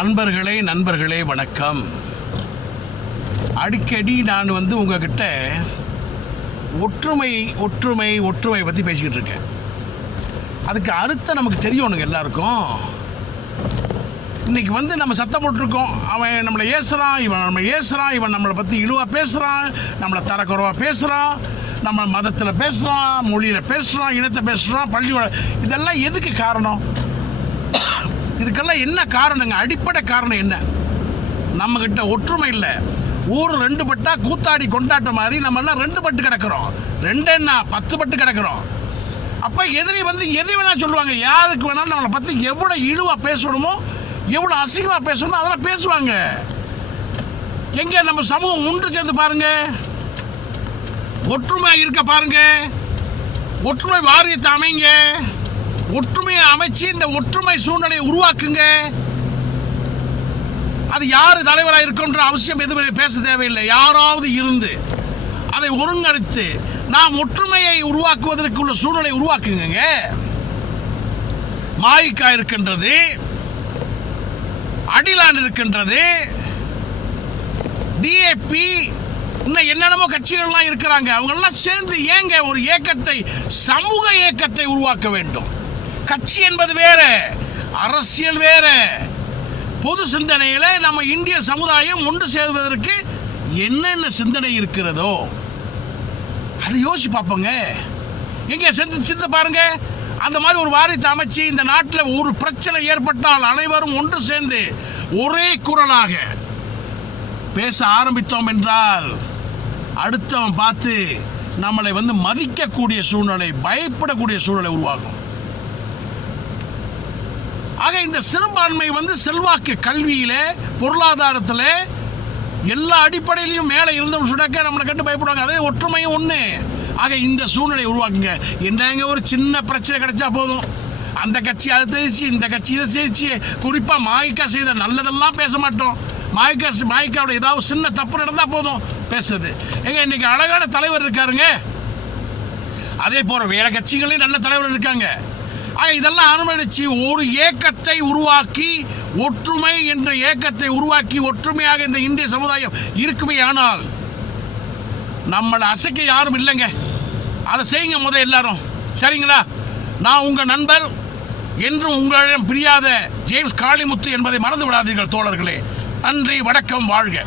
அன்பர்களே நண்பர்களே வணக்கம். அடிக்கடி நான் வந்து உங்ககிட்ட ஒற்றுமை ஒற்றுமை ஒற்றுமை பற்றி பேசிக்கிட்டு இருக்கேன். அதுக்கு அர்த்தம் நமக்கு தெரியணுங்க எல்லாருக்கும். இன்றைக்கி வந்து நம்ம சத்தம் போட்டிருக்கோம். அவன் நம்மளை ஏசுகிறான் இவன் நம்ம ஏசுகிறான் இவன் நம்மளை பற்றி இழுவாக பேசுகிறான் நம்மளை தரக்குறவாக பேசுகிறான் நம்ம மதத்தில் பேசுகிறான் மொழியில் பேசுகிறான் இனத்தை பேசுகிறான் பள்ளியோட இதெல்லாம் எதுக்கு காரணம்? இதுக்கெல்லாம் என்ன காரணங்க? அடிப்படை காரணம் என்ன? நம்மக்கிட்ட ஒற்றுமை இல்லை. ஊர் ரெண்டு பட்டா கூத்தாடி கொண்டாட்ட மாதிரி நம்ம எல்லாம் ரெண்டு பட்டு கிடக்கிறோம். ரெண்டு என்ன பத்து பட்டு கிடக்கிறோம். அப்போ எதிரி வந்து எது வேணால் சொல்லுவாங்க. யாருக்கு வேணாலும் நம்மளை பற்றி எவ்வளோ இழிவாக பேசணுமோ எவ்வளோ அசிங்கமாக பேசணுமோ அதெல்லாம் பேசுவாங்க. எங்கே நம்ம சமூகம் ஒன்று சேர்ந்து பாருங்க. ஒற்றுமை இருக்க பாருங்க. ஒற்றுமை வாரியத்தை அமைங்க. ஒற்றுமையை அமைச்சு இந்த ஒற்றுமை சூழ்நிலையை உருவாக்குங்க. அது யார் தலைவராக இருக்குன்ற அவசியம் எதுவும் பேச தேவையில்லை. யாராவது இருந்து அதை ஒருங்கிணைத்து நாம் ஒற்றுமையை உருவாக்குவதற்கு உள்ள சூழ்நிலை உருவாக்குங்க மாயிக்கா இருக்கின்றது. அடிலான் இருக்கின்றது. டிஏபி இன்னும் என்னென்னமோ கட்சிகள்லாம் இருக்கிறாங்க. அவங்கெல்லாம் சேர்ந்து ஏங்க ஒரு இயக்கத்தை சமூக இயக்கத்தை உருவாக்க வேண்டும். கட்சி என்பது வேறு அரசியல் வேறு. பொது சிந்தனையில் நம்ம இந்திய சமுதாயம் ஒன்று சேர்வதற்கு என்னென்ன சிந்தனை இருக்கிறதோ அதை யோசிச்சு பார்ப்போங்க. எங்கே சிந்து சிந்த பாருங்க. அந்த மாதிரி ஒரு வாரியத்தை அமைச்சு இந்த நாட்டில் ஒரு பிரச்சனை ஏற்பட்டால் அனைவரும் ஒன்று சேர்ந்து ஒரே குரலாக பேச ஆரம்பித்தோம் என்றால் அடுத்தவன் பார்த்து நம்மளை வந்து மதிக்கக்கூடிய சூழ்நிலை பயப்படக்கூடிய சூழ்நிலை உருவாகும். ஆக இந்த சிறுபான்மை வந்து செல்வாக்கு கல்வியிலே பொருளாதாரத்தில் எல்லா அடிப்படையிலையும் மேலே இருந்தவங்க சுடக்க நம்மளை கட்டு பயப்படுவாங்க. அதே ஒற்றுமையும் ஒன்று ஆக இந்த சூழ்நிலை உருவாக்குங்க. என்னங்க ஒரு சின்ன பிரச்சனை கிடைச்சா போதும். அந்த கட்சி அதை தெரிச்சு இந்த கட்சி இதை செய்ச்சு குறிப்பாக மாய்க்கா செய்த நல்லதெல்லாம் பேச மாட்டோம். மாய்க்கா மாய்க்காவோட ஏதாவது சின்ன தப்பு நடந்தால் போதும் பேசுறது. ஏங்க இன்னைக்கு அழகான தலைவர் இருக்காருங்க. அதே போகிற வேற கட்சிகளையும் நல்ல தலைவர் இருக்காங்க. இதெல்லாம் அனுமதிச்சு ஒரு ஏக்கத்தை உருவாக்கி ஒற்றுமை என்ற ஏக்கத்தை உருவாக்கி ஒற்றுமையாக இந்த இந்திய சமுதாயம் இருக்குமே ஆனால் நம்மளை அசைக்க யாரும் இல்லைங்க. அதை செய்யுங்க முத எல்லாரும். சரிங்களா? நான் உங்கள் நண்பர் என்றும் உங்களிடம் பிரியாத ஜேம்ஸ் காளிமுத்து என்பதை மறந்து விடாதீர்கள் தோழர்களே. நன்றி வணக்கம் வாழ்க.